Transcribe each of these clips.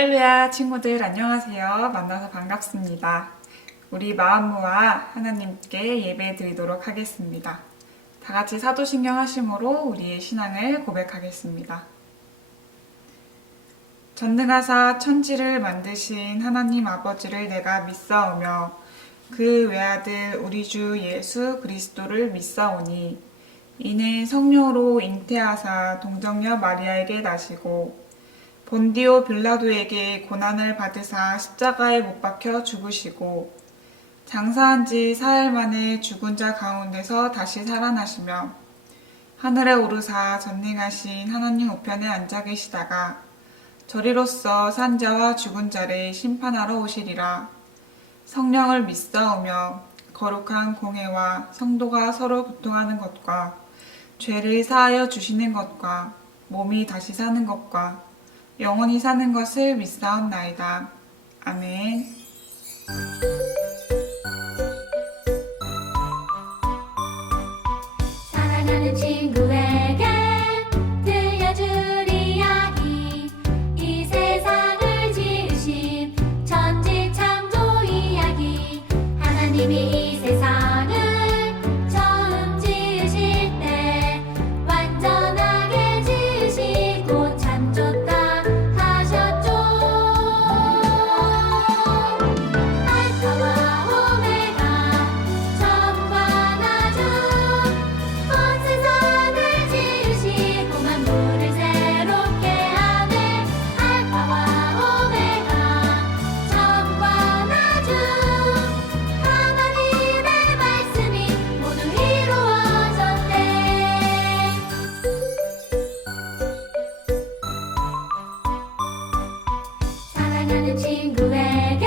할렐루야 친구들 안녕하세요. 만나서 반갑습니다. 우리 마음 모아 하나님께 예배 드리도록 하겠습니다. 다 같이 사도신경 하심으로 우리의 신앙을 고백하겠습니다. 전능하사 천지를 만드신 하나님 아버지를 내가 믿사오며 그 외아들 우리 주 예수 그리스도를 믿사오니 이는 성령으로 잉태하사 동정녀 마리아에게 나시고 본디오 빌라도에게 고난을 받으사 십자가에 못 박혀 죽으시고 장사한 지 사흘 만에 죽은 자 가운데서 다시 살아나시며 하늘에 오르사 전능하신 하나님 우편에 앉아 계시다가 저리로서 산 자와 죽은 자를 심판하러 오시리라. 성령을 믿사오며 거룩한 공회와 성도가 서로 교통하는 것과 죄를 사하여 주시는 것과 몸이 다시 사는 것과 영원히 사는 것을 믿사옵나이다. 아멘. 사랑하는 친구에게 들려줄 이야기, 이 세상을 지으신 천지 창조 이야기. 하나님이 이 세상을 처음 지으실 때 완전하게 지으시고 참 좋다 하셨죠. 알파와 오메가 처음과 나중 온 세상을 지으시고 만물을 새롭게 하네. 알파와 오메가 처음과 나중 하나님의 말씀이 모두 이루어졌네. 사랑하는 친구에게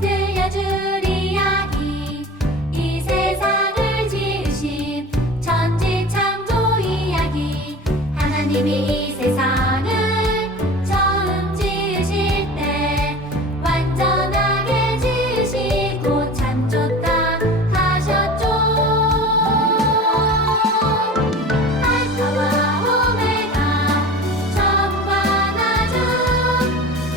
들려줄 이야기, 이 세상을 지으신 천지 창조 이야기. 하나님이 이 세상을 처음 지으실 때 완전하게 지으시고 참 좋다 하셨죠. 알파와 오메가 처음과 나중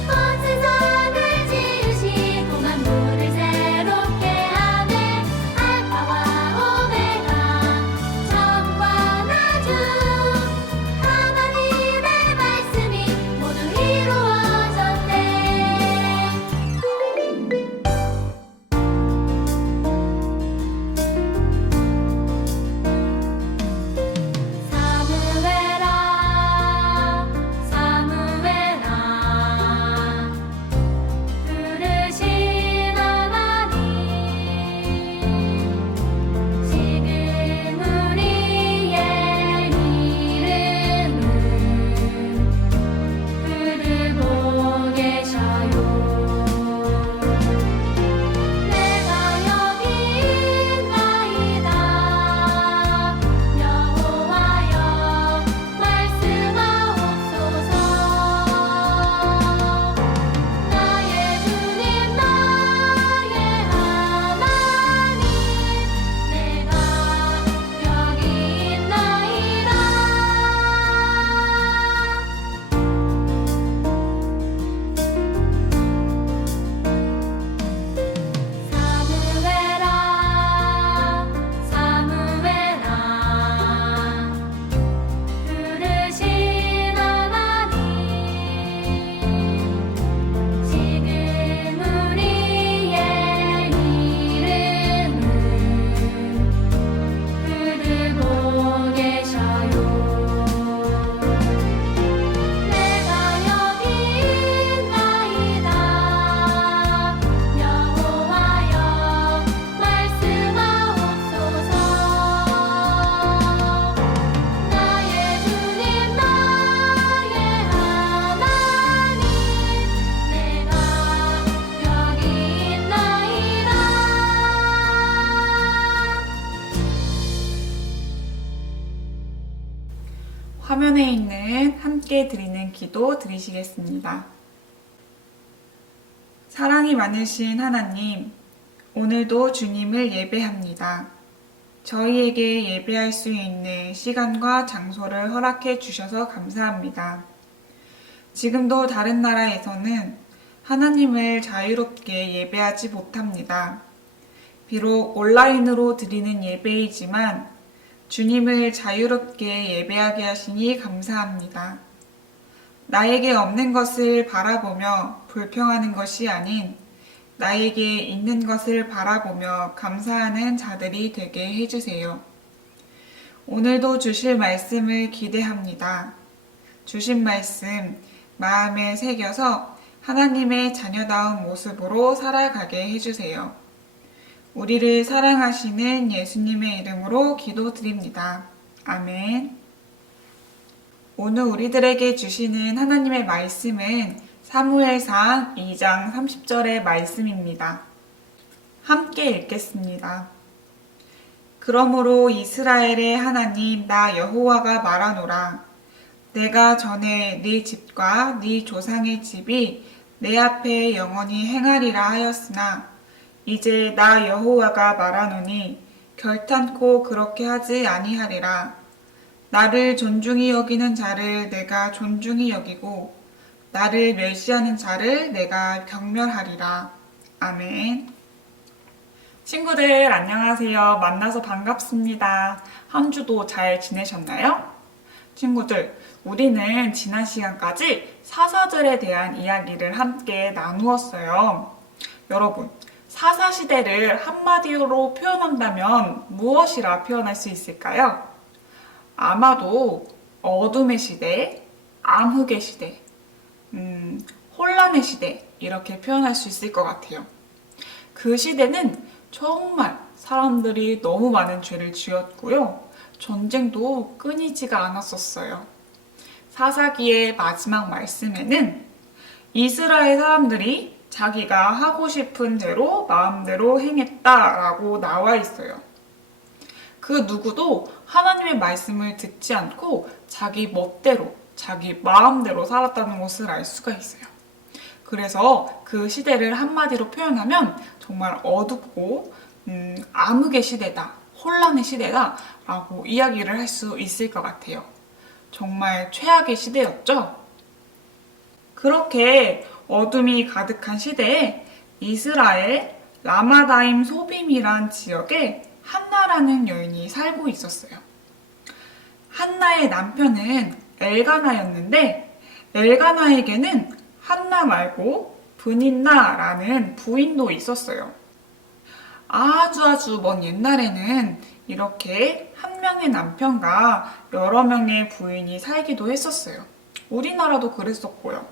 온 세상을 지으시고 만물을 새롭게 하네. 알파와 오메가 처음과 나중 하나님의 말씀이 모두 이루어졌네. 사무엘아 사무엘아 부르신 하나님, 지금 우리의 이름을 부르고 계셔요. 내가 여기 있나이다. 여호와여 말씀하옵소서. 나의 주님 나의 하나님, 내가 여기 있나이다. 사무엘아 사무엘아 부르신 하나님, 지금 우리의 이름을 부르고 계셔요. 내가 여기 있나이다. 여호와여 말씀하옵소서. 나의 주님 나의 하나님, 내가 여기 있나이다. 화면에 있는 함께 드리는 기도 드리시겠습니다. 사랑이 많으신 하나님, 오늘도 주님을 예배합니다. 저희에게 예배할 수 있는 시간과 장소를 허락해 주셔서 감사합니다. 지금도 다른 나라에서는 하나님을 자유롭게 예배하지 못합니다. 비록 온라인으로 드리는 예배이지만 주님을 자유롭게 예배하게 하시니 감사합니다. 나에게 없는 것을 바라보며 불평하는 것이 아닌 나에게 있는 것을 바라보며 감사하는 자들이 되게 해주세요. 오늘도 주실 말씀을 기대합니다. 주신 말씀 마음에 새겨서 하나님의 자녀다운 모습으로 살아가게 해주세요. 우리를 사랑하시는 예수님의 이름으로 기도드립니다. 아멘. 오늘 우리들에게 주시는 하나님의 말씀은 사무엘상 2장 30절의 말씀입니다. 함께 읽겠습니다. 그러므로 이스라엘의 하나님 나 여호와가 말하노라. 내가 전에 네 집과 네 조상의 집이 내 앞에 영원히 행하리라 하였으나 이제 나 여호와가 말하노니 결탄코 그렇게 하지 아니하리라. 나를 존중히 여기는 자를 내가 존중히 여기고 나를 멸시하는 자를 내가 경멸하리라. 아멘. 친구들 안녕하세요. 만나서 반갑습니다. 한 주도 잘 지내셨나요? 친구들, 우리는 지난 시간까지 사사들에 대한 이야기를 함께 나누었어요. 여러분, 사사시대를 한마디로 표현한다면 무엇이라 표현할 수 있을까요? 아마도 어둠의 시대, 암흑의 시대, 혼란의 시대 이렇게 표현할 수 있을 것 같아요. 그 시대는 정말 사람들이 너무 많은 죄를 지었고요. 전쟁도 끊이지가 않았었어요. 사사기의 마지막 말씀에는 이스라엘 사람들이 자기가 하고 싶은 대로 마음대로 행했다라고 나와 있어요. 그 누구도 하나님의 말씀을 듣지 않고 자기 멋대로, 자기 마음대로 살았다는 것을 알 수가 있어요. 그래서 그 시대를 한마디로 표현하면 정말 어둡고 암흑의 시대다, 혼란의 시대다 라고 이야기를 할 수 있을 것 같아요. 정말 최악의 시대였죠? 그렇게 어둠이 가득한 시대에 이스라엘 라마다임 소빔이란 지역에 한나라는 여인이 살고 있었어요. 한나의 남편은 엘가나였는데 엘가나에게는 한나 말고 브닌나라는 부인도 있었어요. 아주 먼 옛날에는 이렇게 한 명의 남편과 여러 명의 부인이 살기도 했었어요. 우리나라도 그랬었고요.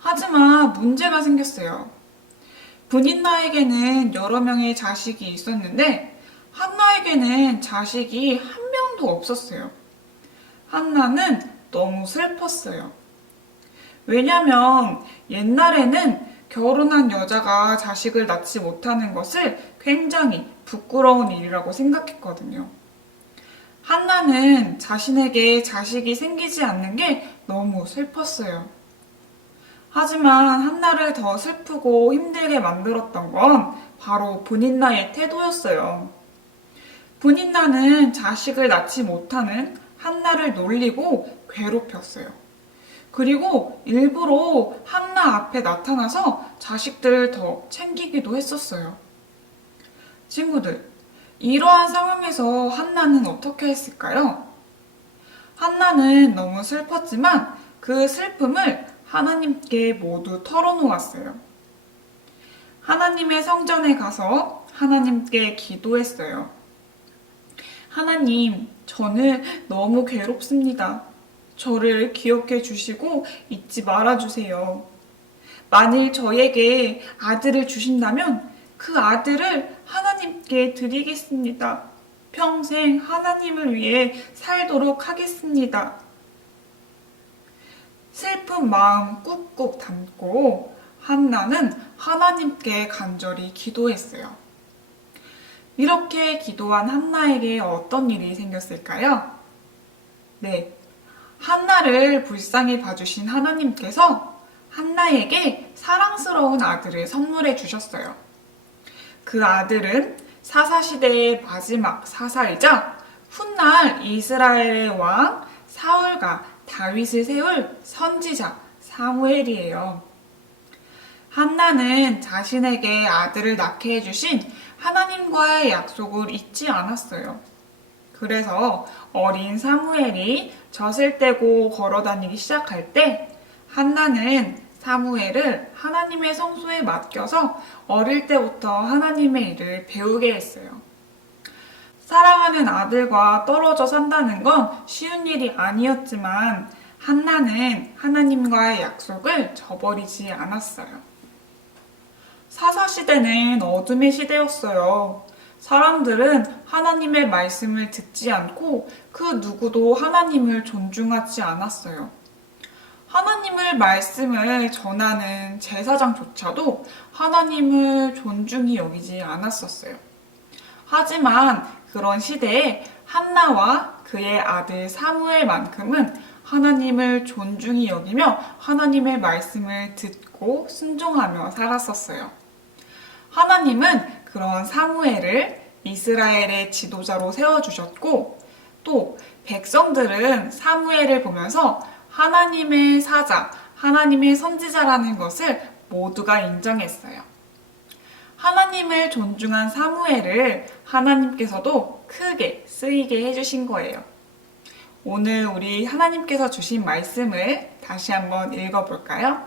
하지만 문제가 생겼어요. 브닌나에게는 여러 명의 자식이 있었는데 한나에게는 자식이 한 명도 없었어요. 한나는 너무 슬펐어요. 왜냐면 옛날에는 결혼한 여자가 자식을 낳지 못하는 것을 굉장히 부끄러운 일이라고 생각했거든요. 한나는 자신에게 자식이 생기지 않는 게 너무 슬펐어요. 하지만 한나를 더 슬프고 힘들게 만들었던 건 바로 브닌나의 태도였어요. 브닌나는 자식을 낳지 못하는 한나를 놀리고 괴롭혔어요. 그리고 일부러 한나 앞에 나타나서 자식들을 더 챙기기도 했었어요. 친구들, 이러한 상황에서 한나는 어떻게 했을까요? 한나는 너무 슬펐지만 그 슬픔을 하나님께 모두 털어놓았어요. 하나님의 성전에 가서 하나님께 기도했어요. 하나님, 저는 너무 괴롭습니다. 저를 기억해 주시고 잊지 말아 주세요. 만일 저에게 아들을 주신다면 그 아들을 하나님께 드리겠습니다. 평생 하나님을 위해 살도록 하겠습니다. 슬픈 마음 꾹꾹 담고 한나는 하나님께 간절히 기도했어요. 이렇게 기도한 한나에게 어떤 일이 생겼을까요? 네, 한나를 불쌍히 봐주신 하나님께서 한나에게 사랑스러운 아들을 선물해 주셨어요. 그 아들은 사사시대의 마지막 사사이자 훗날 이스라엘의 왕 사울과 다윗을 세울 선지자 사무엘이에요. 한나는 자신에게 아들을 낳게 해주신 하나님과의 약속을 잊지 않았어요. 그래서 어린 사무엘이 젖을 떼고 걸어다니기 시작할 때 한나는 사무엘을 하나님의 성소에 맡겨서 어릴 때부터 하나님의 일을 배우게 했어요. 사랑하는 아들과 떨어져 산다는 건 쉬운 일이 아니었지만 한나는 하나님과의 약속을 저버리지 않았어요. 사사시대는 어둠의 시대였어요. 사람들은 하나님의 말씀을 듣지 않고 그 누구도 하나님을 존중하지 않았어요. 하나님의 말씀을 전하는 제사장조차도 하나님을 존중히 여기지 않았었어요. 하지만 그런 시대에 한나와 그의 아들 사무엘만큼은 하나님을 존중히 여기며 하나님의 말씀을 듣고 순종하며 살았었어요. 하나님은 그런 사무엘을 이스라엘의 지도자로 세워주셨고 또 백성들은 사무엘을 보면서 하나님의 사자, 하나님의 선지자라는 것을 모두가 인정했어요. 하나님을 존중한 사무엘을 하나님께서도 크게 쓰이게 해주신 거예요. 오늘 우리 하나님께서 주신 말씀을 다시 한번 읽어볼까요?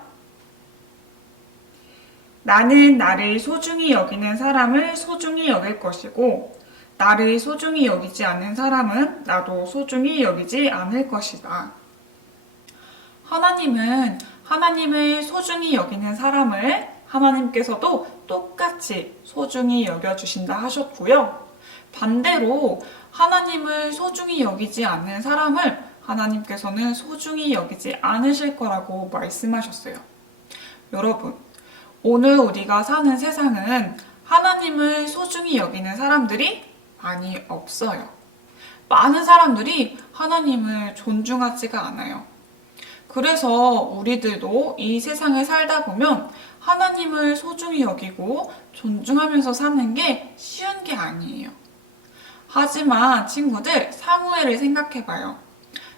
나는 나를 소중히 여기는 사람을 소중히 여길 것이고 나를 소중히 여기지 않는 사람은 나도 소중히 여기지 않을 것이다. 하나님은 하나님을 소중히 여기는 사람을 하나님께서도 똑같이 소중히 여겨주신다 하셨고요. 반대로 하나님을 소중히 여기지 않는 사람을 하나님께서는 소중히 여기지 않으실 거라고 말씀하셨어요. 여러분, 오늘 우리가 사는 세상은 하나님을 소중히 여기는 사람들이 많이 없어요. 많은 사람들이 하나님을 존중하지가 않아요. 그래서 우리들도 이 세상에 살다 보면 하나님을 소중히 여기고 존중하면서 사는 게 쉬운 게 아니에요. 하지만 친구들, 사무엘을 생각해봐요.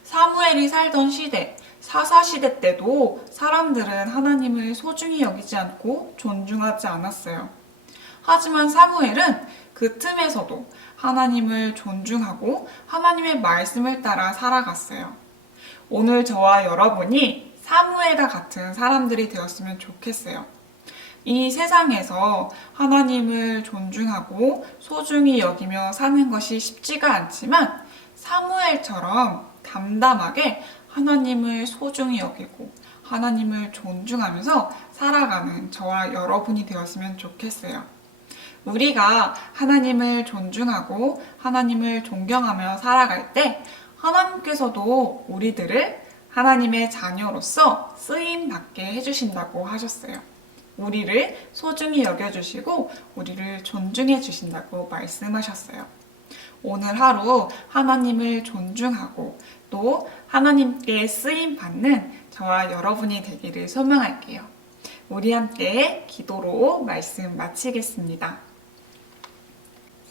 사무엘이 살던 시대, 사사시대 때도 사람들은 하나님을 소중히 여기지 않고 존중하지 않았어요. 하지만 사무엘은 그 틈에서도 하나님을 존중하고 하나님의 말씀을 따라 살아갔어요. 오늘 저와 여러분이 사무엘과 같은 사람들이 되었으면 좋겠어요. 이 세상에서 하나님을 존중하고 소중히 여기며 사는 것이 쉽지가 않지만 사무엘처럼 담담하게 하나님을 소중히 여기고 하나님을 존중하면서 살아가는 저와 여러분이 되었으면 좋겠어요. 우리가 하나님을 존중하고 하나님을 존경하며 살아갈 때 하나님께서도 우리들을 하나님의 자녀로서 쓰임받게 해주신다고 하셨어요. 우리를 소중히 여겨주시고 우리를 존중해 주신다고 말씀하셨어요. 오늘 하루 하나님을 존중하고 또 하나님께 쓰임받는 저와 여러분이 되기를 소망할게요. 우리 함께 기도로 말씀 마치겠습니다.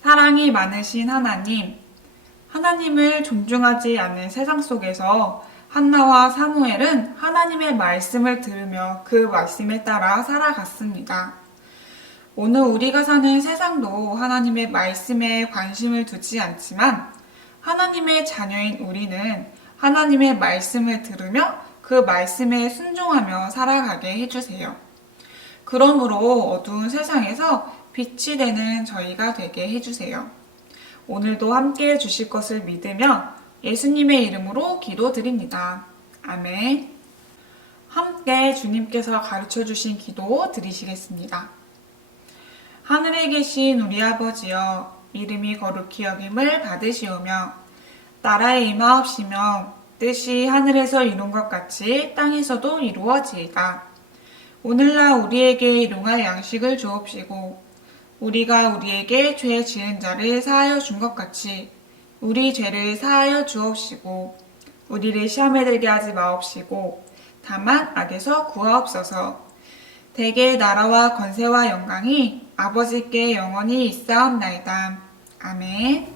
사랑이 많으신 하나님, 하나님을 존중하지 않는 세상 속에서 한나와 사무엘은 하나님의 말씀을 들으며 그 말씀에 따라 살아갔습니다. 오늘 우리가 사는 세상도 하나님의 말씀에 관심을 두지 않지만 하나님의 자녀인 우리는 하나님의 말씀을 들으며 그 말씀에 순종하며 살아가게 해주세요. 그러므로 어두운 세상에서 빛이 되는 저희가 되게 해주세요. 오늘도 함께 해주실 것을 믿으며 예수님의 이름으로 기도드립니다. 아멘. 함께 주님께서 가르쳐주신 기도 드리시겠습니다. 하늘에 계신 우리 아버지여, 이름이 거룩히 여김을 받으시오며 나라에 임하옵시며 뜻이 하늘에서 이룬 것 같이 땅에서도 이루어지이다. 오늘날 우리에게 일용할 양식을 주옵시고 우리가 우리에게 죄 지은 자를 사하여 준 것 같이 우리 죄를 사하여 주옵시고 우리를 시험에 들게 하지 마옵시고 다만 악에서 구하옵소서. 대개 나라와 권세와 영광이 아버지께 영원히 있사옵나이다. 아멘.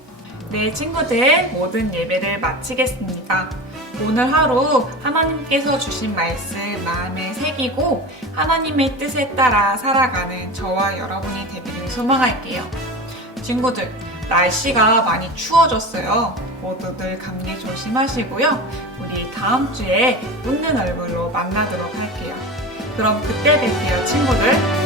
네, 친구들, 모든 예배를 마치겠습니다. 오늘 하루 하나님께서 주신 말씀 마음에 새기고 하나님의 뜻에 따라 살아가는 저와 여러분이 되기를 소망할게요. 친구들, 날씨가 많이 추워졌어요. 모두들 감기 조심하시고요. 우리 다음 주에 웃는 얼굴로 만나도록 할게요. 그럼 그때 뵐게요, 친구들.